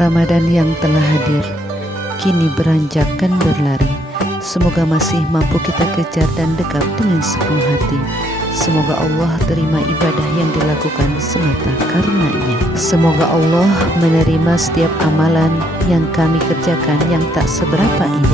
Ramadan yang telah hadir kini beranjak dan berlari. Semoga masih mampu kita kejar dan dekat dengan sepenuh hati. Semoga Allah terima ibadah yang dilakukan semata karenanya. Semoga Allah menerima setiap amalan yang kami kerjakan yang tak seberapa ini.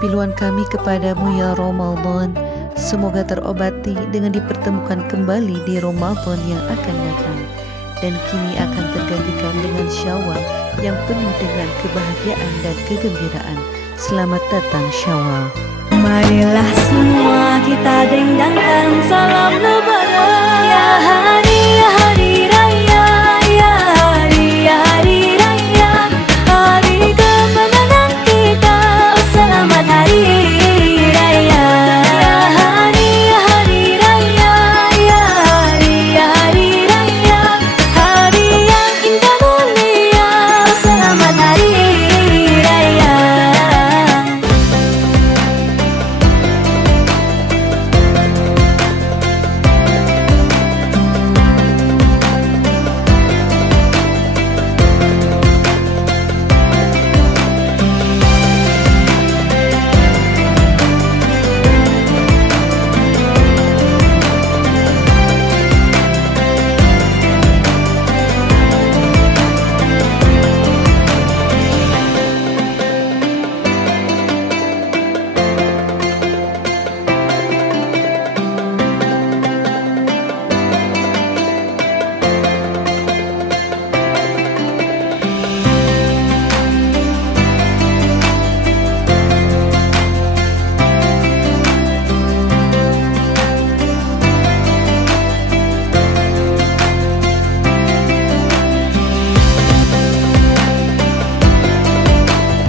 Kepiluan kami kepadamu ya Ramadan, semoga terobati dengan dipertemukan kembali di Ramadan yang akan datang, dan kini akan tergantikan dengan Syawal yang penuh dengan kebahagiaan dan kegembiraan. Selamat datang Syawal. Marilah semua kita dendangkan salam lebaran, ya hari raya, ya hari raya, hari kemenangan kita. Selamat hari raya, ya hari raya, ya hari raya, hari yang indah mulia. Selamat hari raya.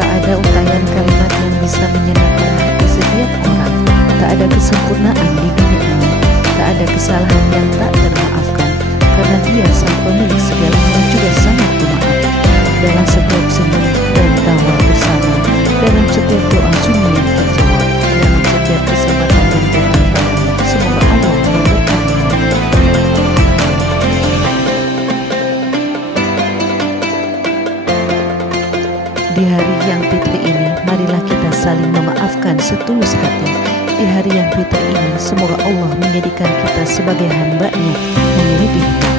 Tak ada untayan kalimat yang bisa menyenangkan hati setiap orang. Tak ada kesempurnaan di dunia ini. Tak ada kesalahan yang tak termaafkan, karena Dia sang pemilik segalanya juga sangat pemaaf. Dalam setiap senyum dan tawa bersama, dalam setiap doa sunyi yang terjawab, dalam setiap kesempatan yang datang padamu, semoga Allah memberkatimu. Di hari yang fitri ini, marilah kita saling memaafkan setulus hati. Di hari yang fitri ini, semoga Allah menjadikan kita sebagai hamba-Nya yang lebih baik.